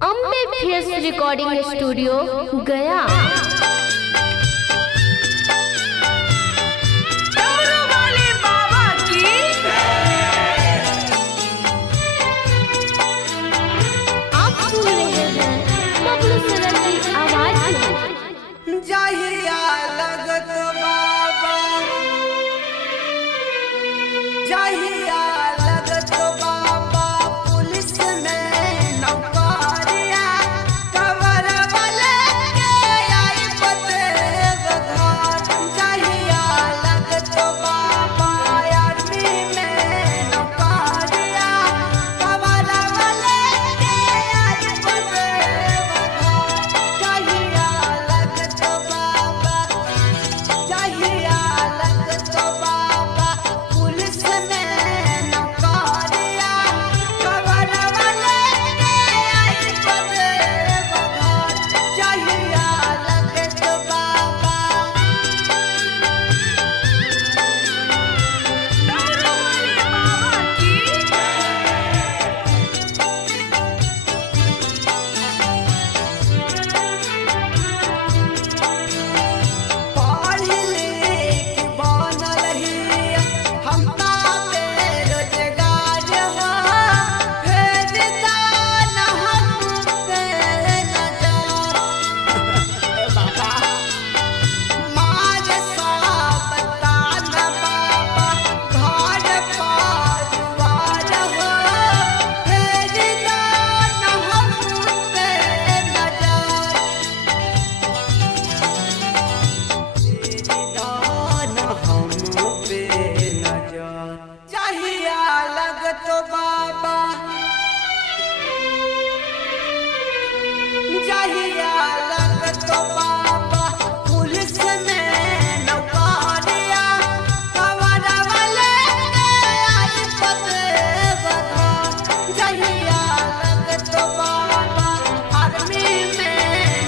Ambe face recording studio गया। आप सुन रहे हैं बबलू सर की आवाज में। जाहिया लगत बाबा, जाहिया लगत बाबा, पुलिस में नौकरिया कवर वाले के आई बतेव घर। जाहिया लगत बाबा, आर्मी में नौकरिया कवर वाले के आई बतेव घर। जाहिया लगत बाबा, जाहिया लगत बाबा, पुलिस में नौकरिया कवर वाले के आई बतेव घर। जाहिया लगत बाबा, पढ़ लिख बन रही हम ता बेरोजगार हो। फेर दान हम पे नजर बाबा, मार सब तान बाबा, घर परिवार हो। फेर दान हम पे नजर, दान हम पे नजर। जाहिया लगत बाबा, जाहिया लगत बाबा, पुलिस में नौकरिया कवर वाले के आई बतेव घर। जाहिया लगत बाबा, आर्मी में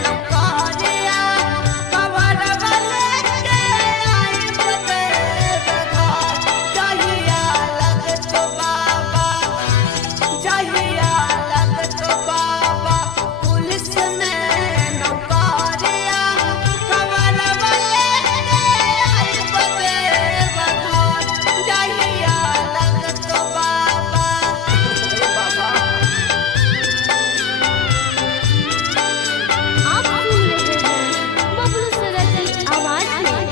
नौकरिया कवर वाले के आई बतेव घर। जाहिया लगत बाबा, जाहिया लगत बाबा, पुलिस में नौकरिया कवर वाले के आई बतेव घर। जाहिया लगत बाबा, आप सुन रहे हैं बबलू सर की आवाज में।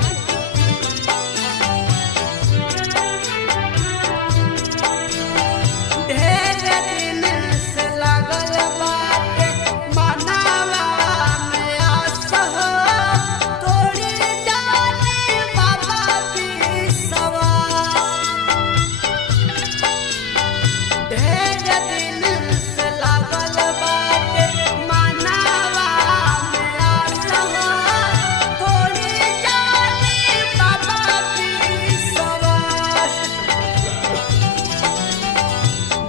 ढेर दिन से लागल बाटे मनावा में आस हो। तोड़ी जानी बाबा विश्वास, ढेर दिन से लागल बाटे मनावा में आस हो। तोड़ी जानी बाबा विश्वास,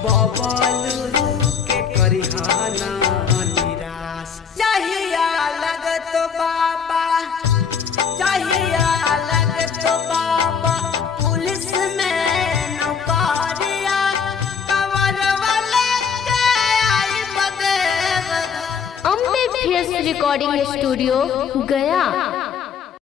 बबलू के करिहाना निराश। जाहिया लगत बाबा, जाहिया लगत बाबा, पुलिस में नौकरिया कवर वाले के आई बतेव घर। अम्बे फेस रिकॉर्डिंग स्टूडियो गया।